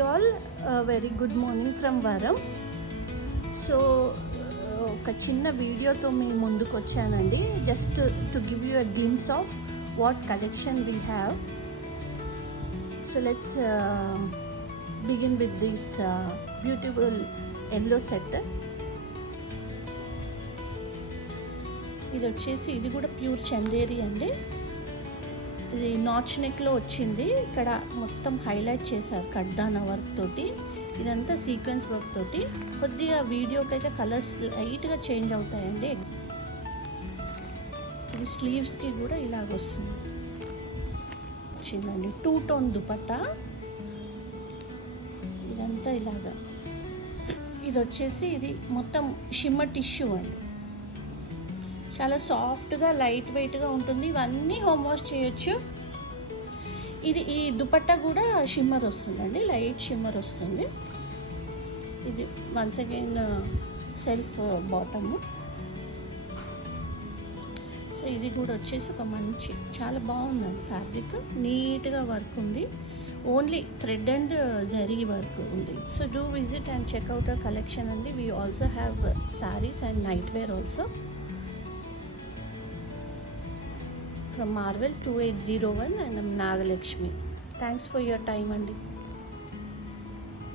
all, very good morning from Varam. So ఒక చిన్న వీడియోతో మీ ముందుకు వచ్చానండి, just to give you a glimpse of what collection we have. So let's begin with this beautiful yellow set. ఇది వచ్చేసి ఇది కూడా ప్యూర్ చందేరి అండి. ఇది నాచ్ నెక్లో వచ్చింది. ఇక్కడ మొత్తం హైలైట్ చేశారు కడ్దానా వర్క్ తోటి. ఇదంతా సీక్వెన్స్ వర్క్ తోటి. కొద్దిగా వీడియోకి అయితే కలర్స్ లైట్గా చేంజ్ అవుతాయండి. ఇది స్లీవ్స్కి కూడా ఇలాగ వస్తుంది వచ్చిందండి. 2 టోన్ దుపట్టా. ఇదంతా ఇలాగా. ఇది వచ్చేసి ఇది మొత్తం షిమ్మర్ టిష్యూ అండి. చాలా సాఫ్ట్గా లైట్ వెయిట్గా ఉంటుంది. ఇవన్నీ హోమ్ వాష్ చేయొచ్చు. ఇది ఈ దుపట్టా కూడా షిమ్మర్ వస్తుందండి, లైట్ షిమ్మర్ వస్తుంది. ఇది once again self bottom. So ఇది కూడా వచ్చేసి ఒక మంచి చాలా బాగుందండి. ఫ్యాబ్రిక్ నీట్గా వర్క్ ఉంది. Only thread and zari work ఉంది. So do visit and checkout our collection అండి. We also have saris and night wear also. From Marvel 2801 and I'm Nagalakshmi. Thanks for your time, Andy.